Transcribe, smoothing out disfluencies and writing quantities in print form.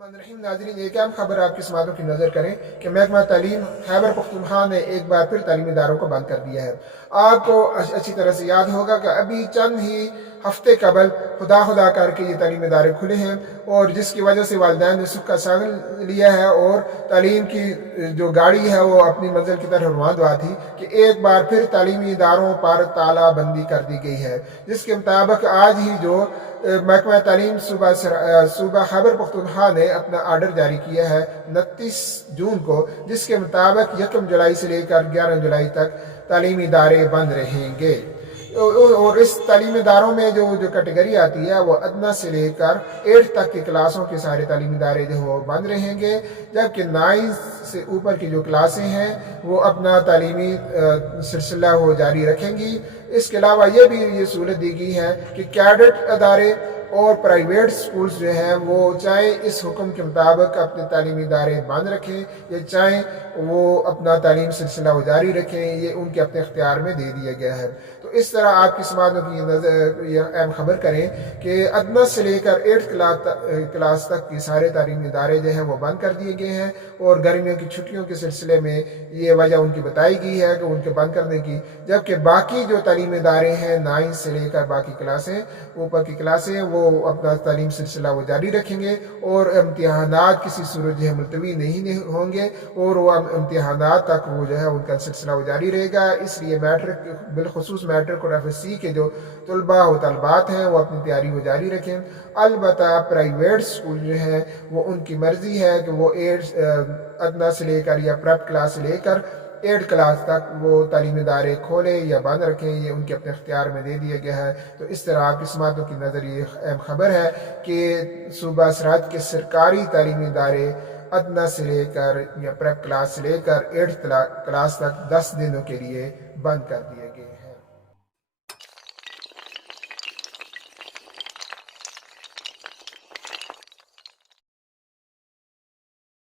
रहीम नाज़रीन, एक अहम खबर आपकी समातों की नज़र करें कि महकमा तालीम खैबर पख्तूनख्वा ने एक बार फिर तालीमी इदारों को बंद कर दिया है। आपको अच्छी तरह से याद होगा कि अभी चंद ही हफ्ते कबल खुदा करके ये तालीमी इदारे खुले हैं और जिसकी वजह से वालिदैन ने सुख का साग लिया है और तालीम की जो गाड़ी है वो अपनी मंजिल की तरफ रवाना थी कि एक बार फिर तालीमी इदारों पर ताला बंदी कर दी गई है, जिसके मुताबिक आज ही जो महकमा तालीम सूबा खैबर पख्तूनख्वा ने अपना आर्डर जारी किया है 29 जून को, जिसके मुताबिक 1 जुलाई से लेकर 11 जुलाई तक तालीमी इदारे बंद रहेंगे। और इस तालीमी इदारों में जो कैटेगरी आती है वो अदना से लेकर 8 तक की क्लासों के सारे तालीमी इदारे जो वो बंद रहेंगे, जबकि 9 से ऊपर की जो क्लासें हैं वो अपना तालीमी सिलसिला वो जारी रखेंगी। इसके अलावा ये सहूलत दी गई है कि कैडेट अदारे और प्राइवेट स्कूल्स जो हैं वो चाहे इस हुक्म के मुताबिक अपने तालीमी इदारे बंद रखें या चाहे वो अपना तालीम सिलसिला वो जारी रखें, ये उनके अपने इख्तियार में दे दिया गया है। तो इस तरह आपकी समातों की ये अहम खबर करें कि अदना से लेकर 8 क्लास तक के सारे तालीमी इदारे जो हैं वो बंद कर दिए गए हैं और गर्मियों की छुट्टियों के सिलसिले में ये वजह उनकी बताई गई है कि उनके बंद करने की, जबकि बाकी जो तालीमी इदारे हैं 9 से लेकर बाकी क्लासें ऊपर की क्लासें वो अपना तालीम सिलसिला वो जारी रखेंगे और इम्तिहानात किसी सूरत जो है मुलतवी नहीं होंगे और वो इम्तिहानात तक वो जो है उनका सिलसिला वो जारी रहेगा। इसलिए मैट्रिक बिलखुसूस मैट्रिक और FSC के जो तलबा व तलबात हैं वो अपनी तैयारी वो जारी रखें। अलबत्ता प्राइवेट स्कूल जो है वो उनकी मर्जी है कि वो 8 अदना से लेकर या प्रेप क्लास से लेकर 8 क्लास तक वो तालीमी इदारे खोले या बंद रखें, ये उनके अपने इख्तियार में दे दिया गया है। तो इस तरह आपकी समातों की नज़र ये अहम खबर है कि सूबा सरहद के सरकारी तालीमी इदारे अदना से लेकर या प्रेप क्लास से लेकर 8 क्लास तक 10 दिनों के लिए बंद कर दिए गए।